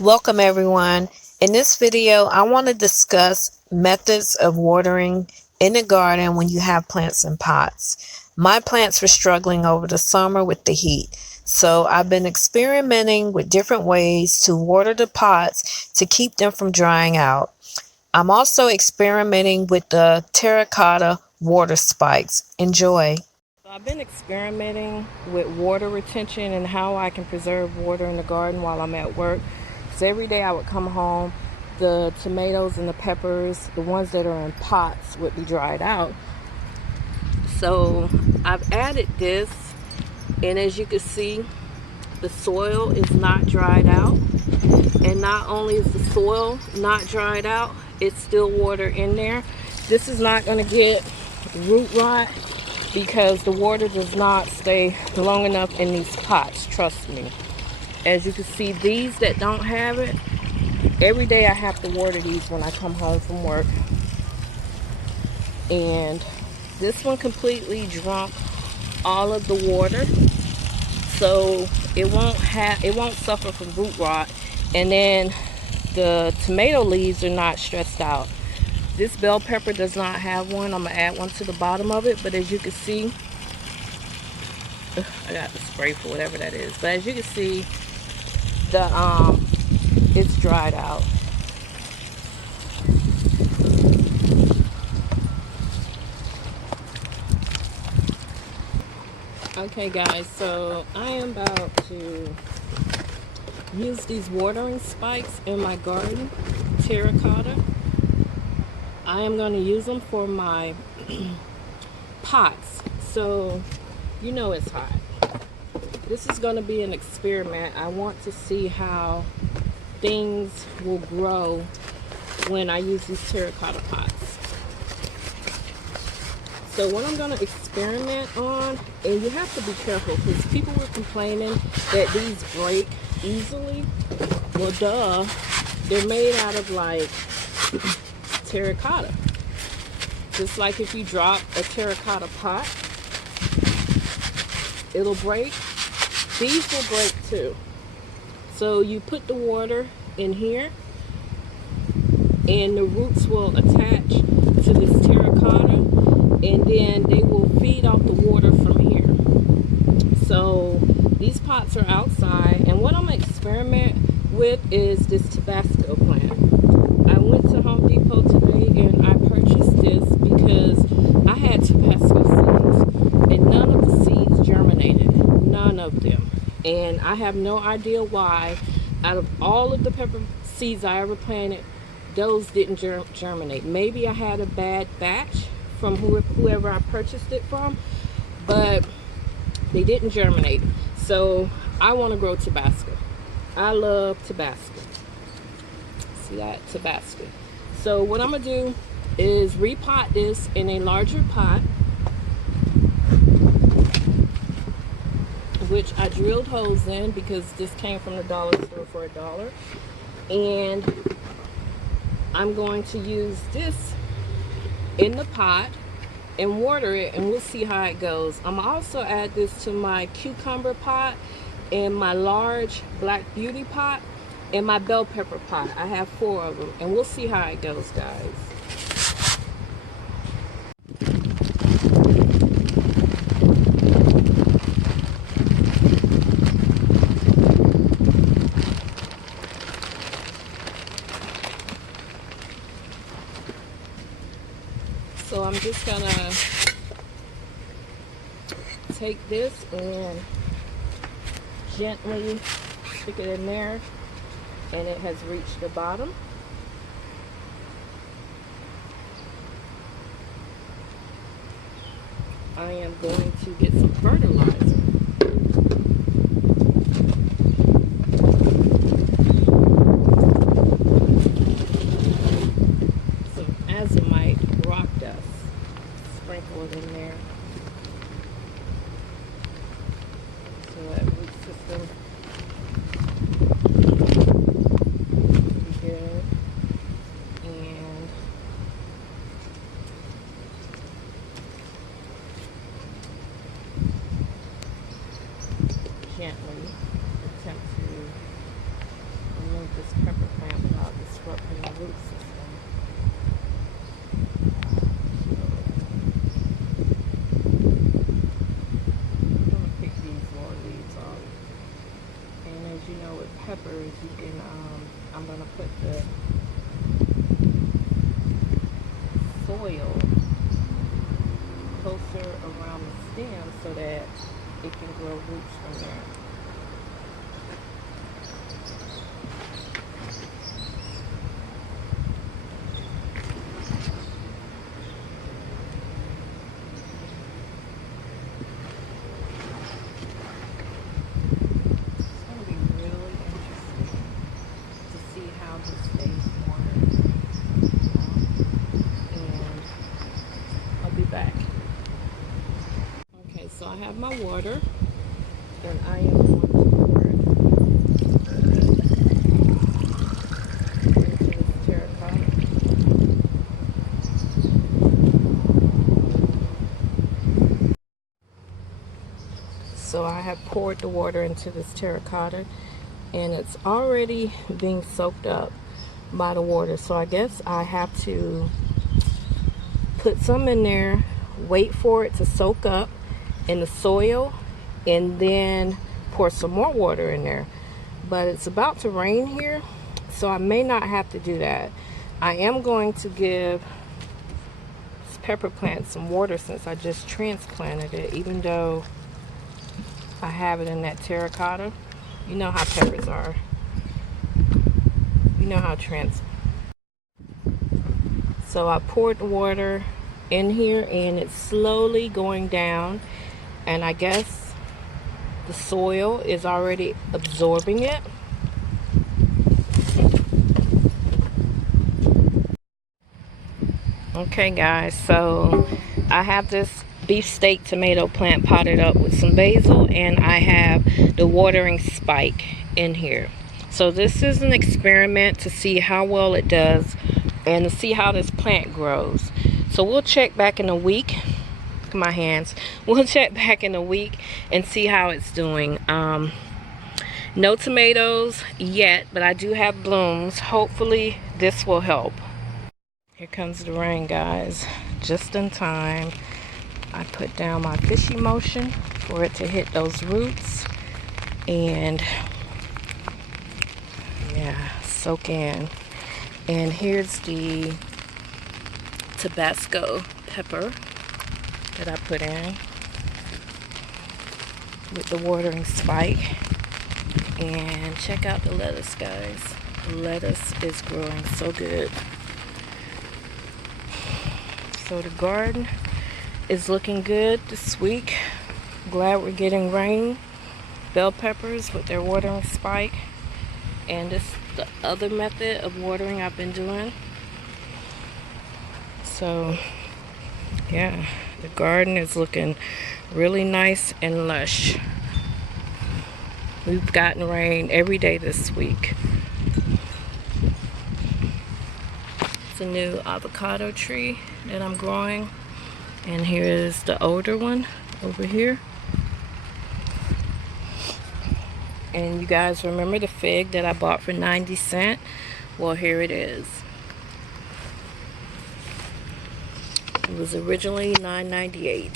Welcome everyone. In this video, I want to discuss methods of watering in the garden when you have plants in pots. My plants were struggling over the summer with the heat, so I've been experimenting with different ways to water the pots to keep them from drying out. I'm also experimenting with the terracotta water spikes. Enjoy. So I've been experimenting with water retention and how I can preserve water in the garden while I'm at work. So every day I would come home, the tomatoes and the peppers, the ones that are in pots, would be dried out. So I've added this, and as you can see, the soil is not dried out. And not only is the soil not dried out, it's still water in there. This is not going to get root rot because the water does not stay long enough in these pots, trust me. As you can see, these that don't have it, every day I have to water these when I come home from work. And this one completely drunk all of the water, so it won't suffer from root rot. And then the tomato leaves are not stressed out. This bell pepper does not have one. I'm gonna add one to the bottom of it, but as you can see, I got the spray for whatever that is. But as you can see, it's dried out. Okay guys, so I am about to use these watering spikes in my garden, terracotta. I am going to use them for my pots. So you know it's hot. This is going to be an experiment. I want to see how things will grow when I use these terracotta pots. So what I'm going to experiment on, and you have to be careful because people were complaining that these break easily. Well, duh, they're made out of like terracotta. Just like if you drop a terracotta pot, it'll break. These will break too. So you put the water in here and the roots will attach to this terracotta, and then they will feed off the water from here. So these pots are outside, and what I'm going to experiment with is this Tabasco plant. I went to Home Depot today and I purchased this because I had Tabasco seeds and none of the seeds germinated. None of them. And I have no idea why. Out of all of the pepper seeds I ever planted, those didn't germinate. Maybe I had a bad batch from whoever I purchased it from, but they didn't germinate. So I want to grow Tabasco. I love Tabasco. See that? Tabasco. So what I'm going to do is repot this in a larger pot, which I drilled holes in because this came from the dollar store for $1. And I'm going to use this in the pot and water it, and we'll see how it goes. I'm gonna also add this to my cucumber pot and my large black beauty pot and my bell pepper pot. I have 4 of them, and we'll see how it goes, guys. So I'm just gonna take this and gently stick it in there, and it has reached the bottom. I am going to get some fertilizer. Some azomite rock dust. Sprinkle it in there. So that root system will be good. And peppers, you can, I'm going to put the soil closer around the stem so that it can grow roots from there. It's going to be really interesting to see how this stays watered. And I'll be back. Okay, so I have my water, and I am going to pour it into this terracotta. So I have poured the water into this terracotta, and it's already being soaked up by the water. So I guess I have to put some in there, wait for it to soak up in the soil, and then pour some more water in there. But it's about to rain here, so I may not have to do that. I am going to give this pepper plant some water since I just transplanted it, even though I have it in that terracotta. You know how peppers are. You know how So I poured the water in here, and it's slowly going down, and I guess the soil is already absorbing it. Okay guys, so I have this beefsteak tomato plant potted up with some basil, and I have the watering spike in here. So this is an experiment to see how well it does and to see how this plant grows. So we'll check back in a week. Look at my hands. We'll check back in a week and see how it's doing. No tomatoes yet, but I do have blooms. Hopefully this will help. Here comes the rain, guys. Just in time. I put down my fishy motion for it to hit those roots, and yeah, soak in. And here's the Tabasco pepper that I put in with the watering spike. And check out the lettuce, guys. The lettuce is growing so good. So the garden is looking good this week. Glad we're getting rain. Bell peppers with their watering spike. And this is the other method of watering I've been doing. So yeah, the garden is looking really nice and lush. We've gotten rain every day this week. It's a new avocado tree that I'm growing. And here is the older one over here. And you guys remember the fig that I bought for 90 cents? Well, here it is. It was originally $9.98.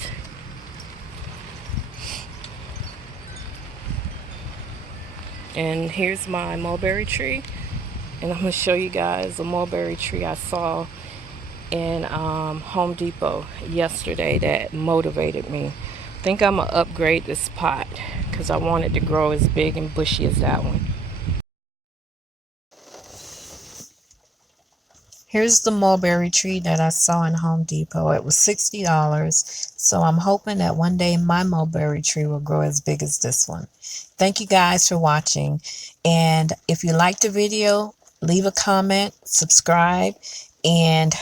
And here's my mulberry tree. And I'm going to show you guys a mulberry tree I saw in Home Depot yesterday that motivated me. I think I'm going to upgrade this pot because I want it to grow as big and bushy as that one. Here's the mulberry tree that I saw in Home Depot. It was $60. So I'm hoping that one day my mulberry tree will grow as big as this one. Thank you guys for watching. And if you liked the video, leave a comment, subscribe, and